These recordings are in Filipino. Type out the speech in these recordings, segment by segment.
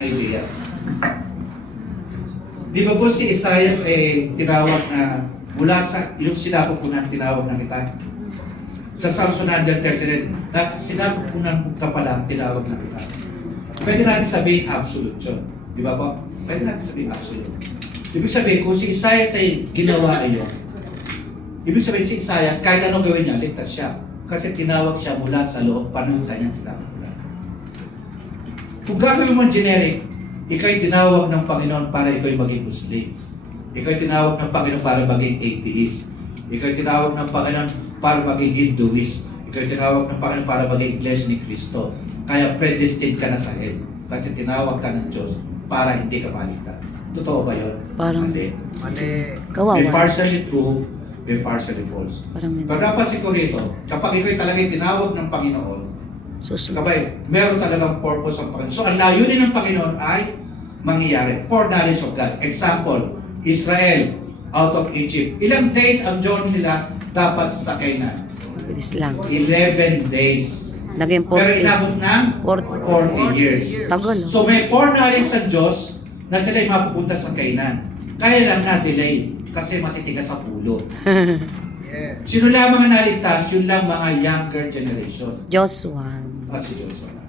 idea. Di ba po si Isaias ay tinawag na mula sa yung sinapupunan tinawag na kita? Sa Psalm 139, nasa sinapupunan ka pa lang tinawag na kita. Pwede natin sabihin absolute yun. Di ba po? Pwede natin sabihin absolute. Ibig sabihin, kung si Isaias ay ginawa ayon, ibig sabihin si Isaias, kahit ano gawin niya, ligtas siya. Kasi tinawag siya mula sa loob, panunta niya sinapupunan. Kung gagawin mo generic, ikaw'y tinawag ng Panginoon para ikaw'y maging Muslim. Ikaw'y tinawag ng Panginoon para maging atheist. Ikaw'y tinawag ng Panginoon para maging Hinduist. Ikaw'y tinawag ng Panginoon para maging Iglesia ni Cristo. Kaya predestined ka na sa hell. Kasi tinawag ka ng Diyos para hindi ka maligtas. Totoo ba yun? Parang Mali. kawawa. May partially true, may partially false. Parang Pero napansin ko rito, kapag ikaw'y talagang tinawag ng Panginoon, kabay, meron talagang purpose ang Panginoon. So, ang layunin ng Panginoon ay mangyayari. For knowledge of God. Example, Israel out of Egypt. Ilang days ang journey nila dapat sa Canaan? Bilis lang. 11 days. Naging Pero 40. inabot ng 40 years. Tagal. So, may foreknowledge sa Diyos na sila'y mapupunta sa Canaan. Kaya lang na-delay kasi matitigas sa pulo. Sino lamang ang naligtas? Yun lang mga younger generation. Joshua. At si Diyos wala.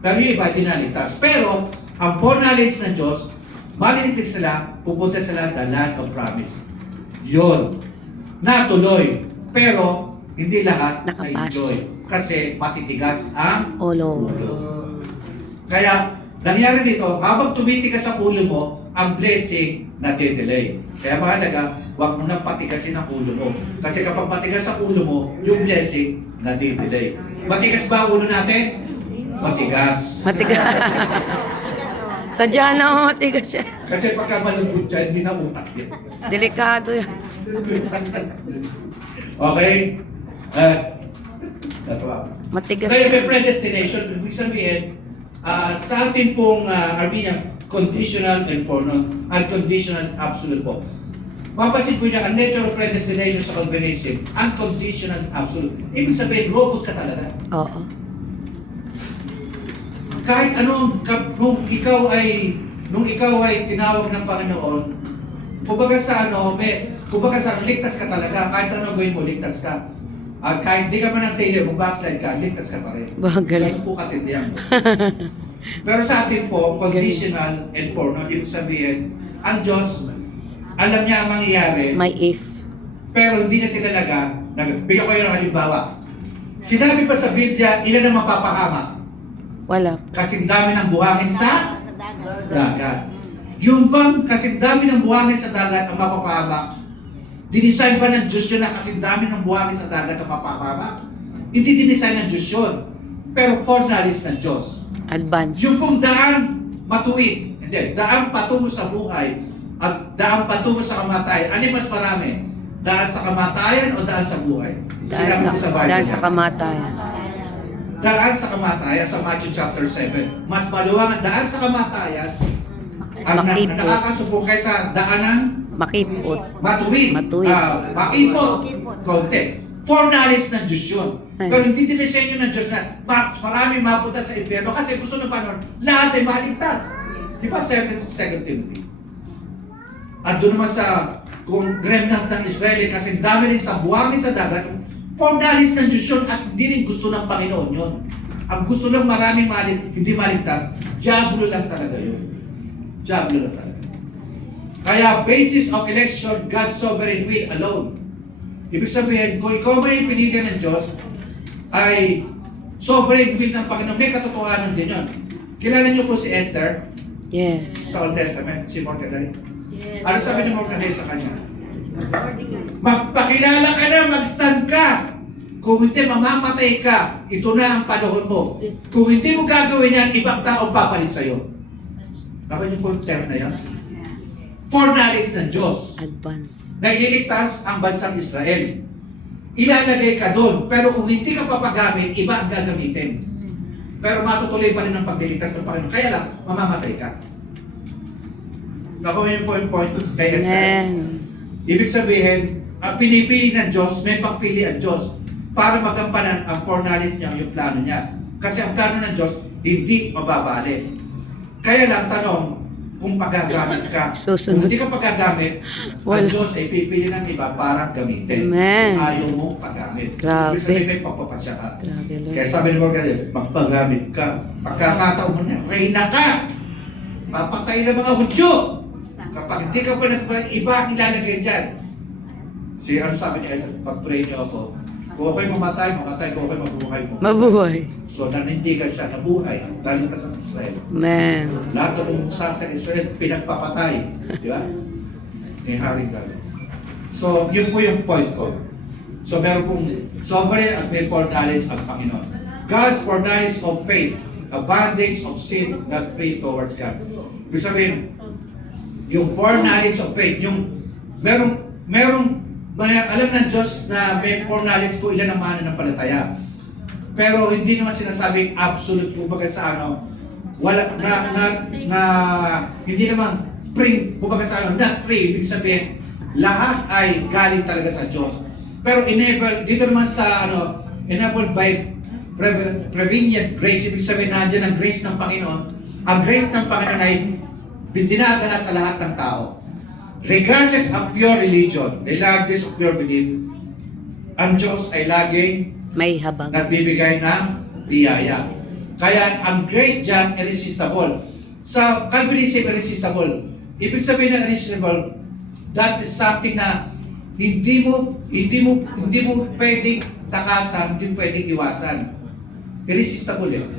Pero yung iba, di naligtas. Pero, ang foreknowledge ng Diyos, maliligtas sila, pupunta sila sa land of promise. Yun. Natuloy. Pero, hindi lahat Nakapas. na-enjoy. Kasi matitigas ang Olo. ulo. Kaya, nangyari dito, habang tumitigas sa ulo mo, ang blessing na-delay. Kaya mahalaga, huwag mo nang patigasin ang ulo mo. Kasi kapag matigas sa ulo mo, yung blessing na-delay. Matigas ba ang ulo natin? Matigas. Matigas. Sadya na ako, matigas siya. Kasi pagka malungkot siya, hindi na utak yan. Delikado yan. Okay? Natawa. Matigas Kaya may yan. predestination, ibig sabihin, sa ating pong Armenian, conditional and unconditional absolute po. Mapasin po niya, ang nature of predestination sa Calvinism, unconditional and absolute. Ibig sabihin, robot ka talaga. Oo. Kahit anong, nung ikaw ay tinawag ng Panginoon, kumbaga sa ligtas ka talaga. Kahit anong gawin mo, ligtas ka. At kahit di ka man ang tailor, kung backslide ka, ligtas ka pa rin. Galing. Yan po katindihan mo. Pero sa atin po, conditional and foreknown, ibig sabihin, ang Diyos, alam niya ang mangyayari, May if. pero hindi na tinalaga. Bigyan ko yung halimbawa. Sinabi pa sa Biblia, ilan ang mapapahama? Wala. Kasing dami ng buhangin sa dagat. Yung bang kasing dami ng buhangin sa dagat ang mapapahama, dinesign ba ng Diyos yun na kasing dami ng buhangin sa dagat ang mapapahama? Hindi dinesign ng Diyos yun. Pero foreknowledge ng Diyos. Advance. Yung kung daan matuwid, hindi, daan patungo sa buhay at daan patungo sa kamatayan, ano mas marami? Daan sa kamatayan o daan sa buhay? Sinabi ko Bible. Dahil sa kamatayan. Daan sa kamatayan sa Matthew chapter 7. Mas maluwang ang daan sa kamatayan ang Makipot. nakakasubok kaysa daan ng Makipot. matuwid. Matuwid. Makipot. Konti. Foreknowledge ng Diyos yun. Ay. Pero hindi dinisenyo ng Diyos na marami mapunta sa impyerno kasi gusto ng Panginoon, lahat ay maligtas. Di ba 2 Timothy? At doon naman sa kung remnant ng Israel kasi dami rin sa buhangin sa dagat, foreknowledge ng Diyos yun at hindi rin gusto ng Panginoon yun. Ang gusto ng maraming hindi maligtas, diablo lang talaga yun. Diablo lang talaga. Kaya basis of election, God's sovereign will alone. Ibig sabihin, kung ikaw man yung pinili ng Diyos, ay sovereign will ng Panginoon. May katotohanan din yun. Kilala niyo po si Esther Yes. sa Old Testament, si Mordecai. Yes. Ano sabi ni Mordecai sa kanya? Magpakilala ka na, mag-stand ka. Kung hindi, mamamatay ka. Ito na ang panahon mo. Kung hindi mo gagawin yan, ibang tao papalit sa'yo. Bakit yung full term na yan? Foreknowledge ng Diyos. Advance. Nagliligtas ang bansang Israel. Ilalagay ka doon. Pero kung hindi ka papagamit, iba ang gagamitin. Pero matutuloy pa rin ang pagliligtas ng Panginoon. Kaya lang, mamamatay ka. Nakuha niyo po yung point kay Esther. Amen. Ibig sabihin, ang pinipili ng Diyos, may pagpili ang Diyos para magampanan ang foreknowledge niya, yung plano niya. Kasi ang plano ng Diyos, hindi mababali. Kaya lang, tanong, kung pagagamit ka. Susunod. Kung hindi ka pagagamit, Wala. ang Diyos ay pipili ng iba para gamitin. Amen. Kung ayaw mo paggamit. Grabe. Ibig sabihin, may pagpapasya ka. Grabe, Lord. Kaya sabi ni Lord kasi, magpagamit ka. Pagkakataon mo na, reyna ka. Papatay ng mga Hudyo. Kapag hindi ka pa iba ang ilalagay dyan. Ano sabi niya, pag-pray niyo ako, kung ako'y mamatay, kung ako'y mabuhay mo. Mabuhay. So, nanindigan siya, nabuhay, dahil ka sa Israel. Amen. Lahat ng umusa sa Israel, pinagpapatay. Di ba? Ni Haring David. So, yun po yung point ko. So, meron pong sovereign at may foreknowledge ang Panginoon. God's foreknowledge of faith, a bandage of sin not free towards God. Ibig sabihin, yung foreknowledge of faith, yung merong alam ng Diyos na may foreknowledge ko ilan ang mananampalataya. Pero hindi naman sinasabing absolute kumbaga sa wala hindi naman free kumbaga sa not free, ibig sabihin lahat ay galing talaga sa Diyos. Pero dito naman sa enabled by prevenient grace, ibig sabihin nandiyan ang grace ng Panginoon. Ang grace ng Panginoon ay dinadala sa lahat ng tao. Regardless of pure religion, regardless of pure belief, ang Diyos ay laging May habag. nagbibigay ng biyaya. Kaya ang grace dyan, irresistible. Sa Calvinism, irresistible. Ibig sabihin ng irresistible, that is something na hindi mo pwedeng takasan, hindi mo pwedeng iwasan. Irresistible yun.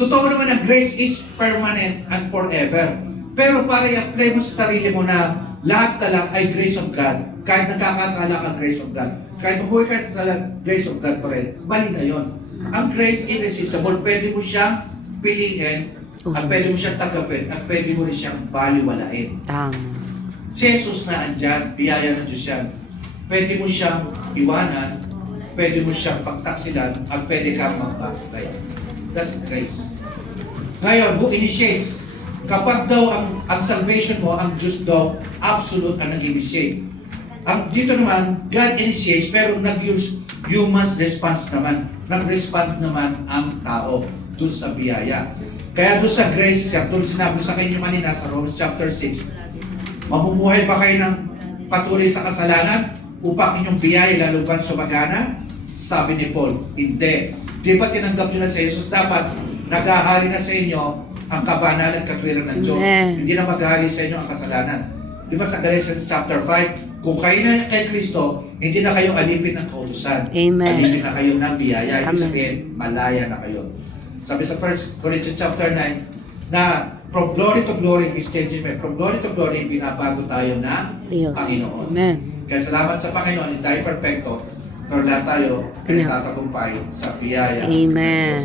Totoo naman na grace is permanent and forever. Pero para i-apply mo sa sarili mo na lahat na lang ay grace of God. Kahit nagkakasala ang grace of God. Kahit mabuhay ka sa grace of God pa rin. Mali na yun. Ang grace is irresistible. Pwede mo siyang piliin at pwede mo siyang tanggapin at pwede mo rin siyang baliwalain. Tama. Si Jesus na andyan, biyaya ng Diyos yan. Pwede mo siyang iwanan, pwede mo siyang pagtaksilan at pwede kang magbakay. That's grace. Ngayon, who initiates? Kapag daw ang salvation mo, ang Diyos daw, absolute ang nag-initiate. Dito naman, God initiates, pero nag-use human response naman. Nag-respond naman ang tao doon sa biyaya. Kaya doon sa grace, doon sinabi sa kanyo kanina sa Romans chapter 6, mamumuhay pa kayo ng patuloy sa kasalanan upang inyong biyaya laluban sumagana? Sabi ni Paul, hindi. Di ba tinanggap nyo na sa Jesus? Dapat naghahari na sa inyo ang kabanalan at katwiran ng Diyos. Amen. Hindi na maghahari sa inyo ang kasalanan. Di ba sa Galatians chapter 5, kung kayo na kay Kristo, hindi na kayo alipin ng kautusan. Amen. Alipin na kayo ng biyaya. Ibig Amen. sabihin, malaya na kayo. Sabi sa 1 Corinthians chapter 9, na from glory to glory is changement. From glory to glory, binabago tayo ng Diyos. Panginoon. Amen. Kaya salamat sa Panginoon, hindi tayo perfecto, pero lahat tayo ay Amen. tatagumpay sa biyaya. Amen.